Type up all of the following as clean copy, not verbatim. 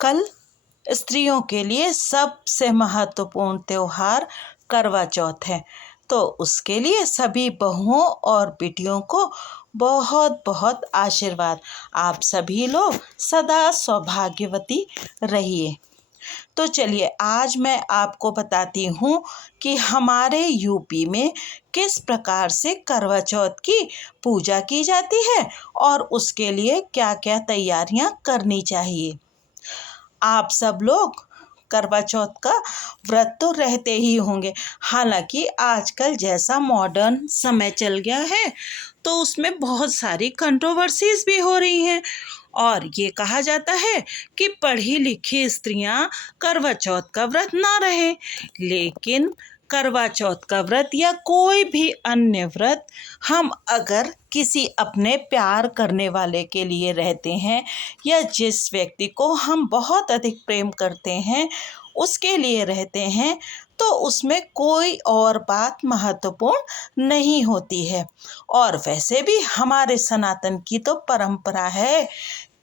कल स्त्रियों के लिए सबसे महत्वपूर्ण त्योहार करवा चौथ है। तो उसके लिए सभी बहुओं और बेटियों को बहुत बहुत आशीर्वाद। आप सभी लोग सदा सौभाग्यवती रहिए। तो चलिए आज मैं आपको बताती हूँ कि हमारे यूपी में किस प्रकार से करवा चौथ की पूजा की जाती है और उसके लिए क्या क्या तैयारियां करनी चाहिए। आप सब लोग करवा चौथ का व्रत तो रहते ही होंगे। हालांकि आजकल जैसा मॉडर्न समय चल गया है तो उसमें बहुत सारी कंट्रोवर्सीज भी हो रही हैं और ये कहा जाता है कि पढ़ी लिखी स्त्रियां करवा चौथ का व्रत ना रहे। लेकिन करवा चौथ का व्रत या कोई भी अन्य व्रत हम अगर किसी अपने प्यार करने वाले के लिए रहते हैं या जिस व्यक्ति को हम बहुत अधिक प्रेम करते हैं उसके लिए रहते हैं तो उसमें कोई और बात महत्वपूर्ण नहीं होती है। और वैसे भी हमारे सनातन की तो परंपरा है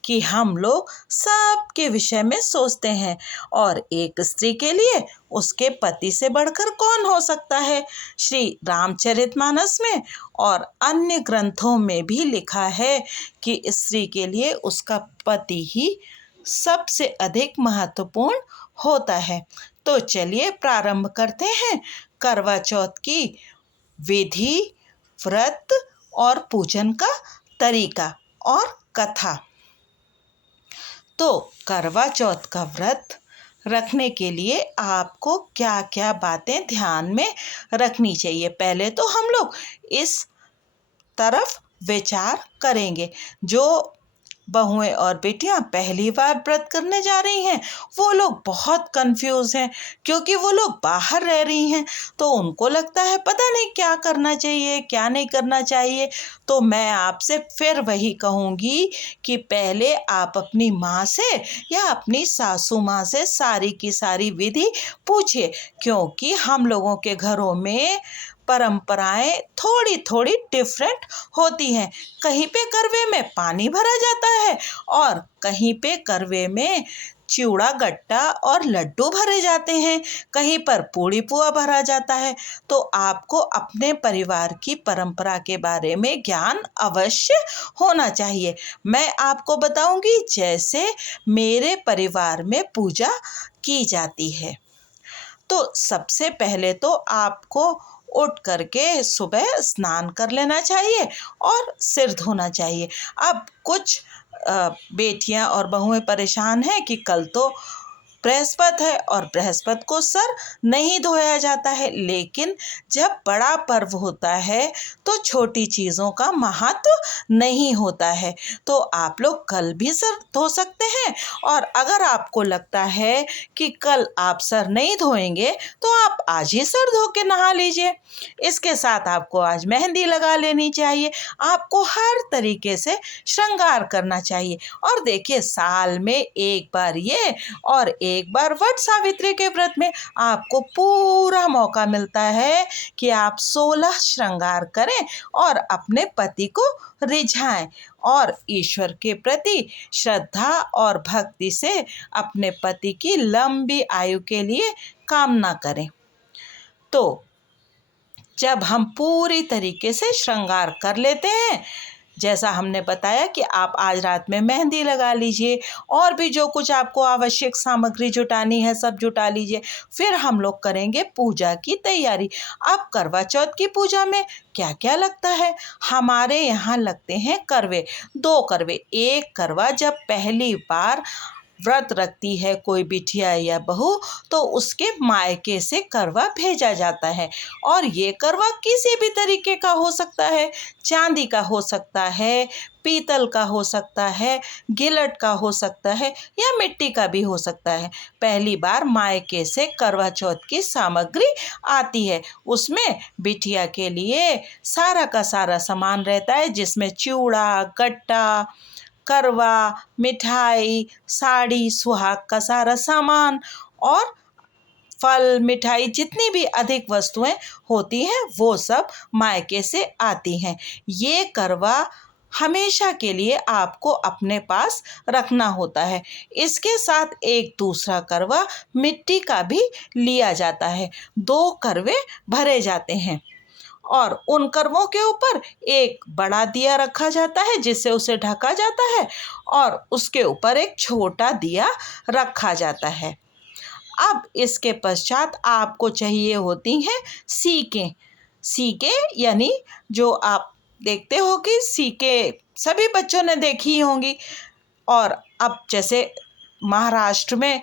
कि हम लोग सबके विषय में सोचते हैं और एक स्त्री के लिए उसके पति से बढ़कर कौन हो सकता है। श्री रामचरितमानस में और अन्य ग्रंथों में भी लिखा है कि स्त्री के लिए उसका पति ही सबसे अधिक महत्वपूर्ण होता है। तो चलिए प्रारंभ करते हैं करवा चौथ की विधि, व्रत और पूजन का तरीका और कथा। तो करवा चौथ का व्रत रखने के लिए आपको क्या क्या बातें ध्यान में रखनी चाहिए, पहले तो हम लोग इस तरफ विचार करेंगे। जो बहुएं और बेटियां पहली बार व्रत करने जा रही हैं वो लोग बहुत कंफ्यूज हैं क्योंकि वो लोग बाहर रह रही हैं तो उनको लगता है पता नहीं क्या करना चाहिए क्या नहीं करना चाहिए। तो मैं आपसे फिर वही कहूँगी कि पहले आप अपनी माँ से या अपनी सासू माँ से सारी की सारी विधि पूछिए क्योंकि हम लोगों के घरों में परंपराएं थोड़ी थोड़ी डिफरेंट होती हैं। कहीं पे करवे में पानी भरा जाता है और कहीं पे करवे में चिवड़ा गट्टा और लड्डू भरे जाते हैं, कहीं पर पूड़ी पुआ भरा जाता है। तो आपको अपने परिवार की परंपरा के बारे में ज्ञान अवश्य होना चाहिए। मैं आपको बताऊंगी जैसे मेरे परिवार में पूजा की जाती है। तो सबसे पहले तो आपको उठ करके सुबह स्नान कर लेना चाहिए और सिर धोना चाहिए। अब कुछ बेटियां और बहुएं परेशान हैं कि कल तो बृहस्पति है और बृहस्पति को सर नहीं धोया जाता है। लेकिन जब बड़ा पर्व होता है तो छोटी चीज़ों का महत्व नहीं होता है। तो आप लोग कल भी सर धो सकते हैं और अगर आपको लगता है कि कल आप सर नहीं धोएंगे तो आप आज ही सर धो के नहा लीजिए। इसके साथ आपको आज मेहंदी लगा लेनी चाहिए। आपको हर तरीके से श्रृंगार करना चाहिए। और देखिए साल में एक बार ये और एक बार वट सावित्री के व्रत में आपको पूरा मौका मिलता है कि आप 16 श्रृंगार करें और अपने पति को रिझाएं और ईश्वर के प्रति श्रद्धा और भक्ति से अपने पति की लंबी आयु के लिए कामना करें। तो जब हम पूरी तरीके से श्रृंगार कर लेते हैं जैसा हमने बताया कि आप आज रात में मेहंदी लगा लीजिए और भी जो कुछ आपको आवश्यक सामग्री जुटानी है सब जुटा लीजिए। फिर हम लोग करेंगे पूजा की तैयारी। अब करवा चौथ की पूजा में क्या क्या लगता है। हमारे यहाँ लगते हैं करवे, 2 करवे। एक करवा जब पहली बार व्रत रखती है कोई बिटिया या बहू तो उसके मायके से करवा भेजा जाता है और ये करवा किसी भी तरीके का हो सकता है। चांदी का हो सकता है, पीतल का हो सकता है, गिलट का हो सकता है या मिट्टी का भी हो सकता है। पहली बार मायके से करवा चौथ की सामग्री आती है। उसमें बिटिया के लिए सारा का सारा सामान रहता है जिसमें चिवड़ा गट्टा, करवा, मिठाई, साड़ी, सुहाग का सारा सामान और फल मिठाई जितनी भी अधिक वस्तुएं होती हैं वो सब मायके से आती हैं। ये करवा हमेशा के लिए आपको अपने पास रखना होता है। इसके साथ एक दूसरा करवा मिट्टी का भी लिया जाता है। 2 करवे भरे जाते हैं और उन करवों के ऊपर एक बड़ा दिया रखा जाता है जिससे उसे ढका जाता है और उसके ऊपर एक छोटा दिया रखा जाता है। अब इसके पश्चात आपको चाहिए होती हैं सीकें। सीकें यानी जो आप देखते हो कि सीकें सभी बच्चों ने देखी ही होंगी। और अब जैसे महाराष्ट्र में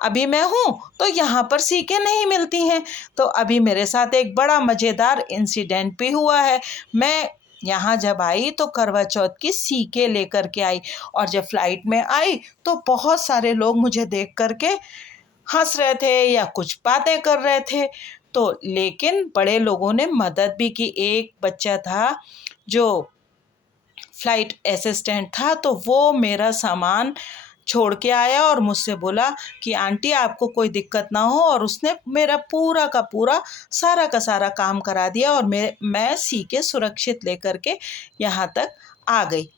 अभी मैं हूँ तो यहाँ पर सीकें नहीं मिलती हैं। तो अभी मेरे साथ एक बड़ा मज़ेदार इंसिडेंट भी हुआ है। मैं यहाँ जब आई तो करवा चौथ की सीकें लेकर के आई और जब फ्लाइट में आई तो बहुत सारे लोग मुझे देख कर के हंस रहे थे या कुछ बातें कर रहे थे। तो लेकिन बड़े लोगों ने मदद भी की। एक बच्चा था जो फ्लाइट असिस्टेंट था, तो वो मेरा सामान छोड़ के आया और मुझसे बोला कि आंटी आपको कोई दिक्कत ना हो, और उसने मेरा पूरा का पूरा सारा का सारा काम करा दिया और मैं सीके सुरक्षित लेकर के यहाँ तक आ गई।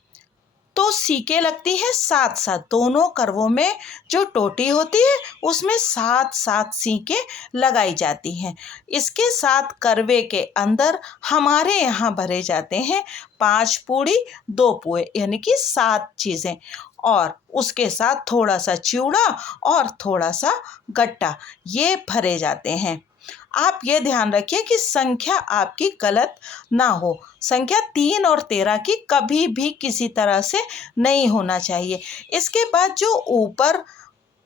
तो सीके लगती है 7-7, दोनों करवों में जो टोटी होती है उसमें 7-7 सीके लगाई जाती हैं। इसके साथ करवे के अंदर हमारे यहाँ भरे जाते हैं 5 पूड़ी 2 पुए यानी कि 7 चीज़ें, और उसके साथ थोड़ा सा चिवड़ा और थोड़ा सा गट्टा, ये भरे जाते हैं। आप ये ध्यान रखिए कि संख्या आपकी गलत ना हो। संख्या 3 और 13 की कभी भी किसी तरह से नहीं होना चाहिए। इसके बाद जो ऊपर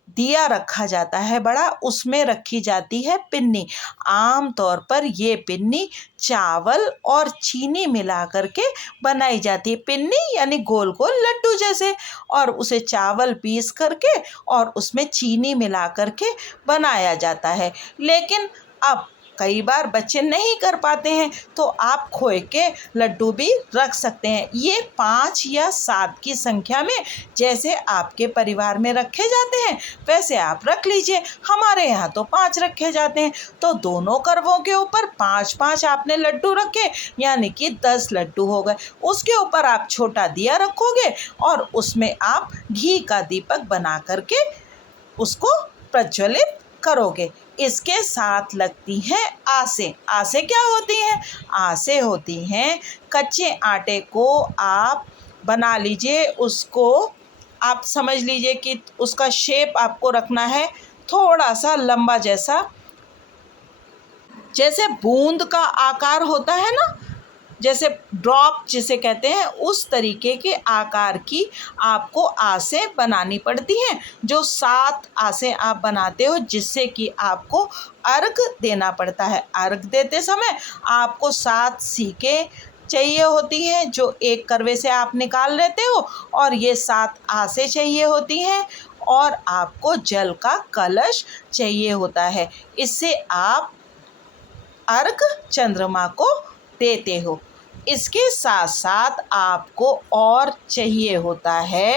दिया रखा जाता है बड़ा, उसमें रखी जाती है पिन्नी। आम तौर पर ये पिन्नी चावल और चीनी मिला करके बनाई जाती है। पिन्नी यानी गोल गोल लड्डू जैसे, और उसे चावल पीस करके और उसमें चीनी मिला करके बनाया जाता है। लेकिन अब कई बार बच्चे नहीं कर पाते हैं तो आप खोए के लड्डू भी रख सकते हैं। ये 5 या 7 की संख्या में जैसे आपके परिवार में रखे जाते हैं वैसे आप रख लीजिए। हमारे यहाँ तो 5 रखे जाते हैं, तो दोनों करवों के ऊपर 5-5 आपने लड्डू रखे यानी कि 10 लड्डू हो गए। उसके ऊपर आप छोटा दिया रखोगे और उसमें आप घी का दीपक बना करके उसको प्रज्वलित करोगे। इसके साथ लगती हैं आसें। आसें क्या होती हैं? आसें होती हैं कच्चे आटे को आप बना लीजिए, उसको आप समझ लीजिए कि उसका शेप आपको रखना है थोड़ा सा लंबा, जैसे बूंद का आकार होता है ना, जैसे ड्रॉप जिसे कहते हैं, उस तरीके के आकार की आपको आसें बनानी पड़ती हैं। जो 7 आसें आप बनाते हो जिससे कि आपको अर्घ देना पड़ता है। अर्घ देते समय आपको 7 सीकें चाहिए होती हैं जो एक करवे से आप निकाल लेते हो, और ये 7 आसें चाहिए होती हैं, और आपको जल का कलश चाहिए होता है। इससे आप अर्घ चंद्रमा को देते हो। इसके साथ साथ आपको और चाहिए होता है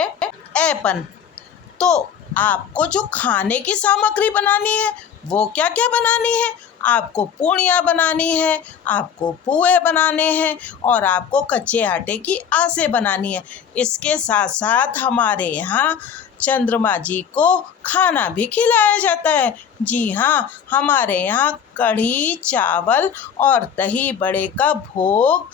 ऐपन। तो आपको जो खाने की सामग्री बनानी है वो क्या क्या बनानी है? आपको पूड़ियाँ बनानी है, आपको पुए बनाने हैं, और आपको कच्चे आटे की आसें बनानी है। इसके साथ साथ हमारे यहाँ चंद्रमा जी को खाना भी खिलाया जाता है। जी हाँ, हमारे यहाँ कढ़ी चावल और दही बड़े का भोग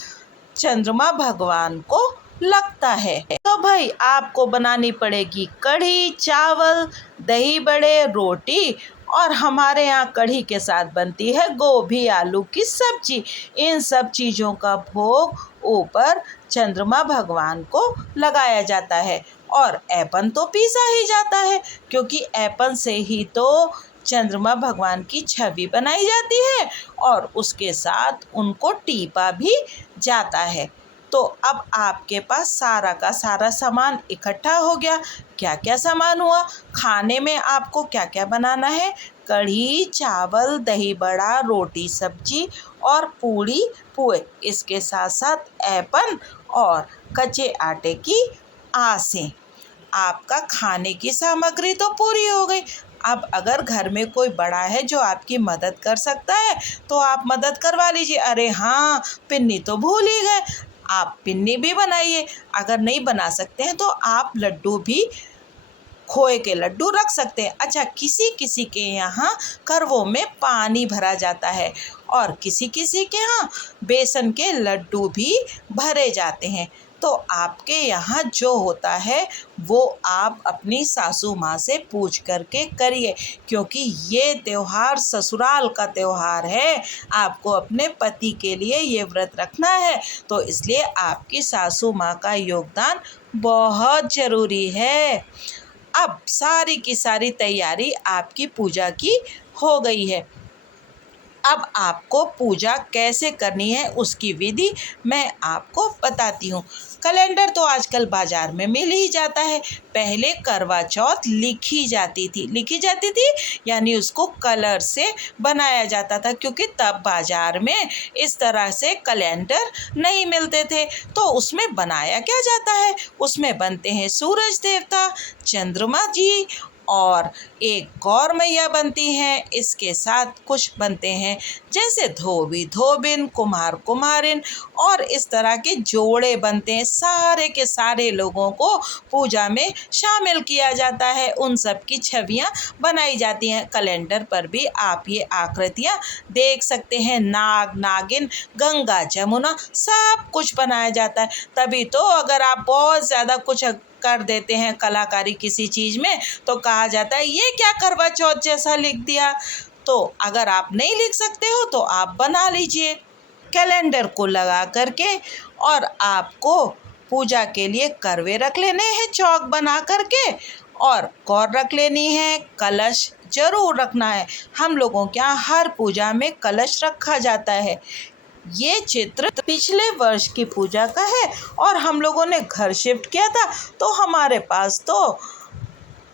चंद्रमा भगवान को लगता है। तो भाई आपको बनानी पड़ेगी कढ़ी चावल दही बड़े रोटी, और हमारे यहाँ कढ़ी के साथ बनती है गोभी आलू की सब्जी। इन सब चीज़ों का भोग ऊपर चंद्रमा भगवान को लगाया जाता है। और ऐपन तो पीसा ही जाता है, क्योंकि ऐपन से ही तो चंद्रमा भगवान की छवि बनाई जाती है और उसके साथ उनको टीपा भी जाता है। तो अब आपके पास सारा का सारा सामान इकट्ठा हो गया। क्या क्या सामान हुआ? खाने में आपको क्या क्या बनाना है? कढ़ी चावल दही बड़ा रोटी सब्जी और पूड़ी पुए। इसके साथ साथ ऐपन और कच्चे आटे की आसें। आपका खाने की सामग्री तो पूरी हो गई। अब अगर घर में कोई बड़ा है जो आपकी मदद कर सकता है तो आप मदद करवा लीजिए। अरे हाँ, पिन्नी तो भूल ही गए। आप पिन्नी भी बनाइए। अगर नहीं बना सकते हैं तो आप लड्डू भी, खोए के लड्डू रख सकते हैं। अच्छा, किसी किसी के यहाँ करवों में पानी भरा जाता है और किसी किसी के यहाँ बेसन के लड्डू भी भरे जाते हैं। तो आपके यहाँ जो होता है वो आप अपनी सासू माँ से पूछ करके करिए, क्योंकि ये त्योहार ससुराल का त्योहार है। आपको अपने पति के लिए ये व्रत रखना है, तो इसलिए आपकी सासू माँ का योगदान बहुत ज़रूरी है। अब सारी की सारी तैयारी आपकी पूजा की हो गई है। अब आपको पूजा कैसे करनी है उसकी विधि मैं आपको बताती हूँ। कैलेंडर तो आजकल बाज़ार में मिल ही जाता है। पहले करवा चौथ लिखी जाती थी यानी उसको कलर से बनाया जाता था, क्योंकि तब बाज़ार में इस तरह से कैलेंडर नहीं मिलते थे। तो उसमें बनाया क्या जाता है, उसमें बनते हैं सूरज देवता, चंद्रमा जी और एक गौर मैया बनती हैं। इसके साथ कुछ बनते हैं जैसे धोबी धोबिन, कुम्हार कुम्हारिन और इस तरह के जोड़े बनते हैं। सारे के सारे लोगों को पूजा में शामिल किया जाता है, उन सब की छवियाँ बनाई जाती हैं। कैलेंडर पर भी आप ये आकृतियाँ देख सकते हैं, नाग नागिन, गंगा जमुना, सब कुछ बनाया जाता है। तभी तो अगर आप बहुत ज़्यादा कुछ कर देते हैं कलाकारी किसी चीज़ में तो कहा जाता है ये क्या करवा चौथ जैसा लिख दिया। तो अगर आप नहीं लिख सकते हो तो आप बना लीजिए कैलेंडर को लगा करके। और आपको पूजा के लिए करवे रख लेने हैं चौक बना करके, और गौर रख लेनी है, कलश जरूर रखना है। हम लोगों के यहाँ हर पूजा में कलश रखा जाता है। ये चित्र पिछले वर्ष की पूजा का है और हम लोगों ने घर शिफ्ट किया था तो हमारे पास तो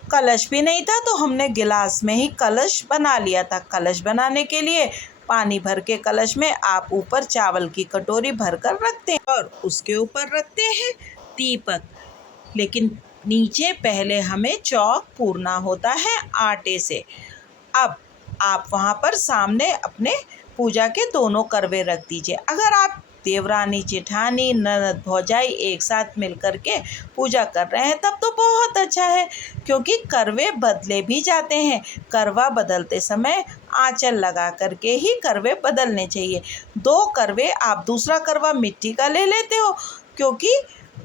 कलश भी नहीं था, तो हमने गिलास में ही कलश बना लिया था। कलश बनाने के लिए पानी भर के कलश में आप ऊपर चावल की कटोरी भर कर रखते हैं और उसके ऊपर रखते हैं दीपक। लेकिन नीचे पहले हमें चौक पूरना होता है आटे से। अब आप वहाँ पर सामने अपने पूजा के दोनों करवे रख दीजिए। अगर आप देवरानी जेठानी ननद भौजाई एक साथ मिल कर के पूजा कर रहे हैं तब तो बहुत अच्छा है, क्योंकि करवे बदले भी जाते हैं। करवा बदलते समय आंचल लगा करके ही करवे बदलने चाहिए। 2 करवे आप दूसरा करवा मिट्टी का ले लेते हो, क्योंकि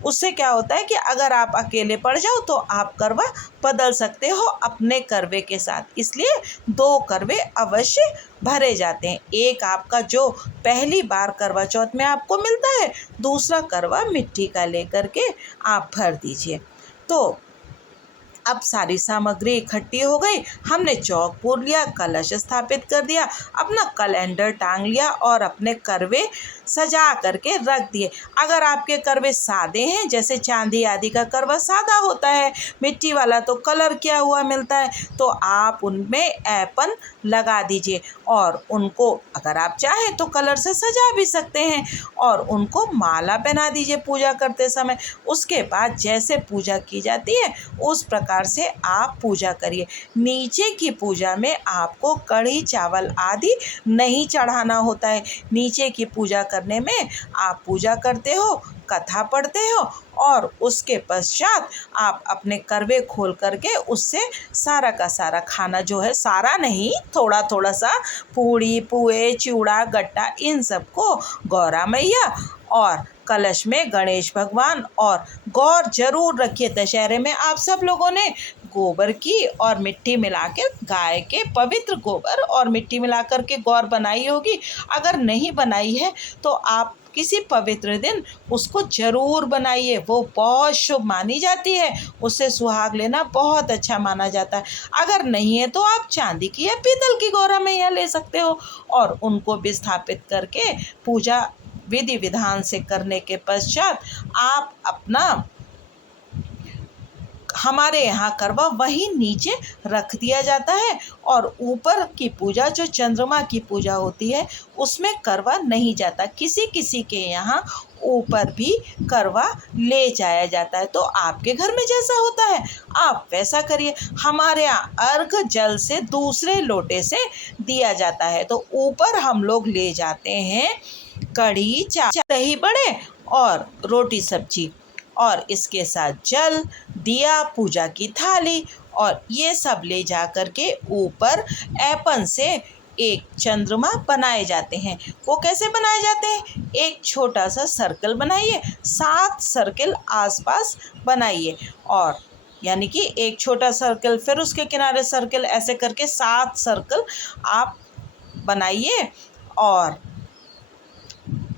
उससे क्या होता है कि अगर आप अकेले पड़ जाओ तो आप करवा बदल सकते हो अपने करवे के साथ। इसलिए 2 करवे अवश्य भरे जाते हैं। एक आपका जो पहली बार करवा चौथ में आपको मिलता है, दूसरा करवा मिट्टी का लेकर के आप भर दीजिए। तो अब सारी सामग्री इकट्ठी हो गई, हमने चौक पूर लिया, कलश स्थापित कर दिया, अपना कैलेंडर टांग लिया और अपने करवे सजा करके रख दिए। अगर आपके करवे सादे हैं, जैसे चांदी आदि का करवा सादा होता है, मिट्टी वाला तो कलर किया हुआ मिलता है, तो आप उनमें ऐपन लगा दीजिए और उनको अगर आप चाहें तो कलर से सजा भी सकते हैं और उनको माला पहना दीजिए पूजा करते समय। उसके बाद जैसे पूजा की जाती है उस प्रकार से आप पूजा करिए। नीचे की पूजा में आपको कढ़ी चावल आदि नहीं चढ़ाना होता है। नीचे की पूजा करने में आप पूजा करते हो, कथा पढ़ते हो और उसके पश्चात आप अपने करवे खोल करके उससे सारा का सारा खाना जो है, सारा नहीं थोड़ा थोड़ा सा, पूड़ी पुए चिवड़ा गट्टा, इन सबको गौरा मैया और कलश में गणेश भगवान और गौर जरूर रखिए। दशहरे में आप सब लोगों ने गोबर की और मिट्टी मिला के, गाय के पवित्र गोबर और मिट्टी मिला कर के गौर बनाई होगी। अगर नहीं बनाई है तो आप किसी पवित्र दिन उसको जरूर बनाइए, वो बहुत शुभ मानी जाती है, उससे सुहाग लेना बहुत अच्छा माना जाता है। अगर नहीं है तो आप चांदी की या पीतल की गौरा मैया ले सकते हो और उनको भी स्थापित करके पूजा विधि विधान से करने के पश्चात आप अपना, हमारे यहाँ करवा वहीं नीचे रख दिया जाता है और ऊपर की पूजा जो चंद्रमा की पूजा होती है उसमें करवा नहीं जाता। किसी किसी के यहाँ ऊपर भी करवा ले जाया जाता है। तो आपके घर में जैसा होता है आप वैसा करिए। हमारे यहाँ अर्घ जल से दूसरे लोटे से दिया जाता है, तो ऊपर हम लोग ले जाते हैं कढ़ी, दही बड़े और रोटी सब्जी और इसके साथ जल, दिया, पूजा की थाली और ये सब ले जा कर के ऊपर ऐपन से एक चंद्रमा बनाए जाते हैं। वो कैसे बनाए जाते हैं? एक छोटा सा सर्कल बनाइए, 7 सर्कल आसपास बनाइए और यानी कि एक छोटा सर्कल, फिर उसके किनारे सर्कल, ऐसे करके 7 सर्कल आप बनाइए और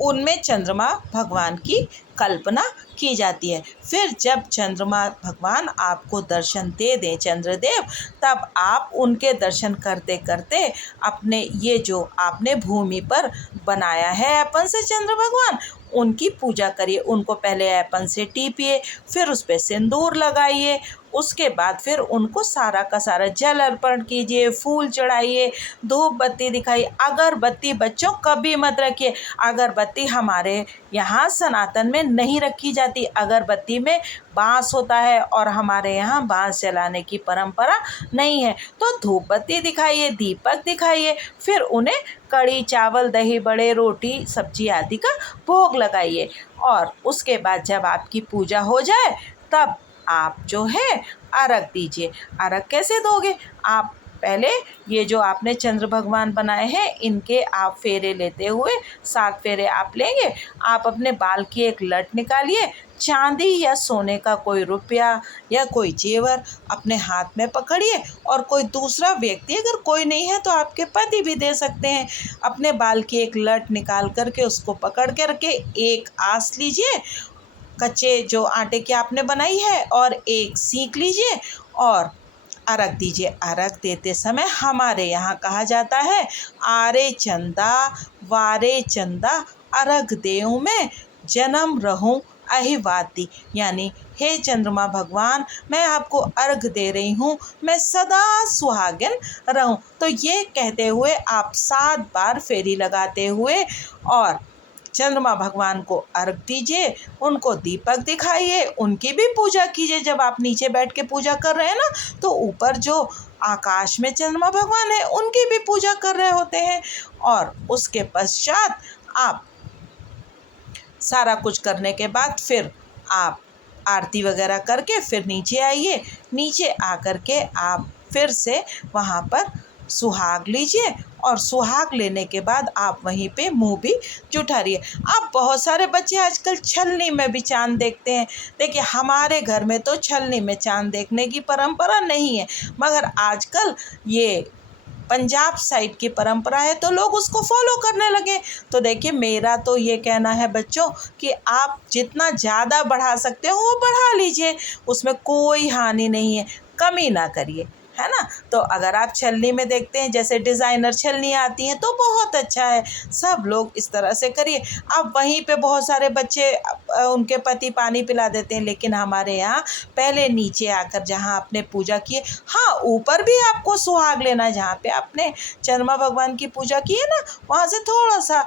उनमें चंद्रमा भगवान की कल्पना की जाती है। फिर जब चंद्रमा भगवान आपको दर्शन दे दें, चंद्रदेव, तब आप उनके दर्शन करते करते अपने ये जो आपने भूमि पर बनाया है ऐपन से चंद्र भगवान, उनकी पूजा करिए। उनको पहले ऐपन से टीपिए, फिर उस पर सिंदूर लगाइए, उसके बाद फिर उनको सारा का सारा जल अर्पण कीजिए, फूल चढ़ाइए, धूप बत्ती दिखाइए। अगरबत्ती बच्चों कभी मत रखिए, अगरबत्ती हमारे यहाँ सनातन में नहीं रखी जाती। अगरबत्ती में बांस होता है और हमारे यहाँ बांस जलाने की परंपरा नहीं है। तो धूप बत्ती दिखाइए, दीपक दिखाइए, फिर उन्हें कड़ी चावल, दही बड़े, रोटी सब्जी आदि का भोग लगाइए और उसके बाद जब आपकी पूजा हो जाए तब आप जो है अर्घ दीजिए। अर्घ कैसे दोगे? आप पहले ये जो आपने चंद्र भगवान बनाए हैं इनके आप फेरे लेते हुए, 7 फेरे आप लेंगे। आप अपने बाल की एक लट निकालिए, चांदी या सोने का कोई रुपया या कोई जेवर अपने हाथ में पकड़िए और कोई दूसरा व्यक्ति, अगर कोई नहीं है तो आपके पति भी दे सकते हैं, अपने बाल की एक लट निकाल करके उसको पकड़ के रखे, एक आस लीजिए कच्चे जो आटे की आपने बनाई है और एक सीख लीजिए और अर्घ दीजिए। अर्घ देते समय हमारे यहाँ कहा जाता है, आरे चंदा वारे चंदा अर्घ देऊँ मैं, जन्म रहूं अहिवाती। यानी हे चंद्रमा भगवान, मैं आपको अर्घ दे रही हूँ, मैं सदा सुहागिन रहूं। तो ये कहते हुए आप 7 बार फेरी लगाते हुए और चंद्रमा भगवान को अर्घ दीजिए, उनको दीपक दिखाइए, उनकी भी पूजा कीजिए। जब आप नीचे बैठ के पूजा कर रहे हैं ना, तो ऊपर जो आकाश में चंद्रमा भगवान है उनकी भी पूजा कर रहे होते हैं। और उसके पश्चात आप सारा कुछ करने के बाद फिर आप आरती वगैरह करके फिर नीचे आइए। नीचे आकर के आप फिर से वहाँ पर सुहाग लीजिए और सुहाग लेने के बाद आप वहीं पे मुंह भी जुठारिए। अब बहुत सारे बच्चे आजकल छलनी में भी चांद देखते हैं। देखिए, हमारे घर में तो छलनी में चांद देखने की परंपरा नहीं है, मगर आजकल ये पंजाब साइड की परंपरा है तो लोग उसको फॉलो करने लगे। तो देखिए, मेरा तो ये कहना है बच्चों कि आप जितना ज़्यादा बढ़ा सकते हो वो बढ़ा लीजिए, उसमें कोई हानि नहीं है, कमी ना करिए, है ना। तो अगर आप छलनी में देखते हैं, जैसे डिज़ाइनर छलनी आती हैं, तो बहुत अच्छा है, सब लोग इस तरह से करिए। अब वहीं पे बहुत सारे बच्चे उनके पति पानी पिला देते हैं, लेकिन हमारे यहाँ पहले नीचे आकर जहाँ आपने पूजा की है, हाँ ऊपर भी आपको सुहाग लेना है, जहाँ पे आपने चंद्रमा भगवान की पूजा की है ना, वहाँ से थोड़ा सा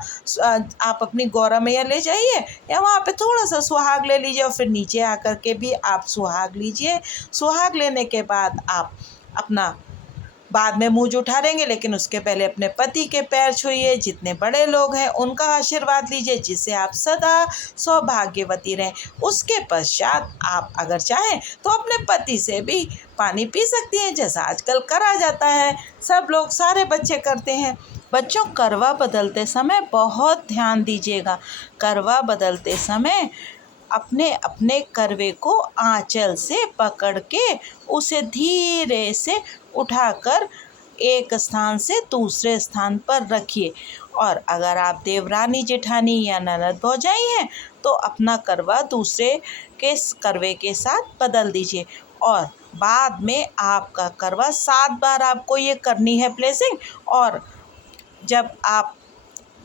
आप अपनी गौरा मैया ले जाइए या वहाँ पे थोड़ा सा सुहाग ले लीजिए और फिर नीचे आकर के भी आप सुहाग लीजिए। सुहाग लेने के बाद आप अपना बाद में मुँह जुठारेंगे, लेकिन उसके पहले अपने पति के पैर छूइए, जितने बड़े लोग हैं उनका आशीर्वाद लीजिए, जिससे आप सदा सौभाग्यवती रहें। उसके पश्चात आप अगर चाहें तो अपने पति से भी पानी पी सकती हैं, जैसा आजकल करा जाता है, सब लोग, सारे बच्चे करते हैं। बच्चों, करवा बदलते समय बहुत ध्यान दीजिएगा। करवा बदलते समय अपने अपने करवे को आंचल से पकड़ के उसे धीरे से उठाकर एक स्थान से दूसरे स्थान पर रखिए। और अगर आप देवरानी जेठानी या ननद भौजाई हैं तो अपना करवा दूसरे के करवे के साथ बदल दीजिए। और बाद में आपका करवा 7 बार आपको ये करनी है प्लेसिंग, और जब आप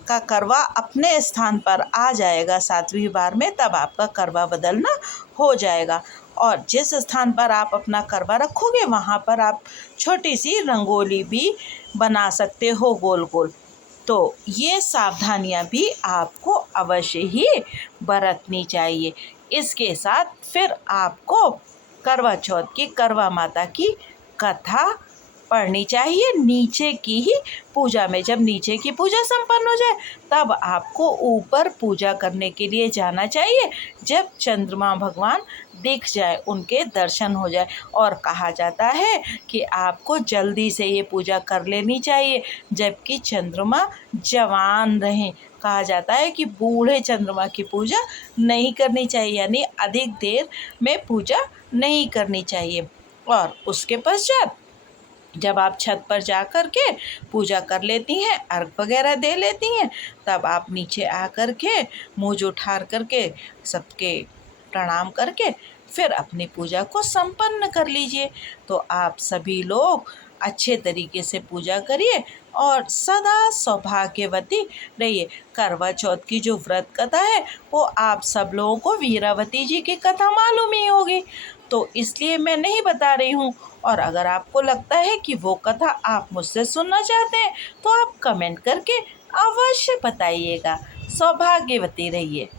का करवा अपने स्थान पर आ जाएगा 7वीं बार में, तब आपका करवा बदलना हो जाएगा। और जिस स्थान पर आप अपना करवा रखोगे वहाँ पर आप छोटी सी रंगोली भी बना सकते हो गोल गोल। तो ये सावधानियाँ भी आपको अवश्य ही बरतनी चाहिए। इसके साथ फिर आपको करवा चौथ की, करवा माता की कथा पढ़नी चाहिए नीचे की ही पूजा में। जब नीचे की पूजा संपन्न हो जाए तब आपको ऊपर पूजा करने के लिए जाना चाहिए, जब चंद्रमा भगवान दिख जाए, उनके दर्शन हो जाए। और कहा जाता है कि आपको जल्दी से ये पूजा कर लेनी चाहिए जबकि चंद्रमा जवान रहें। कहा जाता है कि बूढ़े चंद्रमा की पूजा नहीं करनी चाहिए, यानी अधिक देर में पूजा नहीं करनी चाहिए। और उसके पश्चात जब आप छत पर जा कर के पूजा कर लेती हैं, अर्घ वगैरह दे लेती हैं, तब आप नीचे आ कर के मुँह उठार करके सबके प्रणाम करके फिर अपनी पूजा को संपन्न कर लीजिए। तो आप सभी लोग अच्छे तरीके से पूजा करिए और सदा सौभाग्यवती रहिए। करवा चौथ की जो व्रत कथा है वो आप सब लोगों को वीरावती जी की कथा मालूम ही होगी, तो इसलिए मैं नहीं बता रही हूँ। और अगर आपको लगता है कि वो कथा आप मुझसे सुनना चाहते हैं तो आप कमेंट करके अवश्य बताइएगा। सौभाग्यवती रहिए।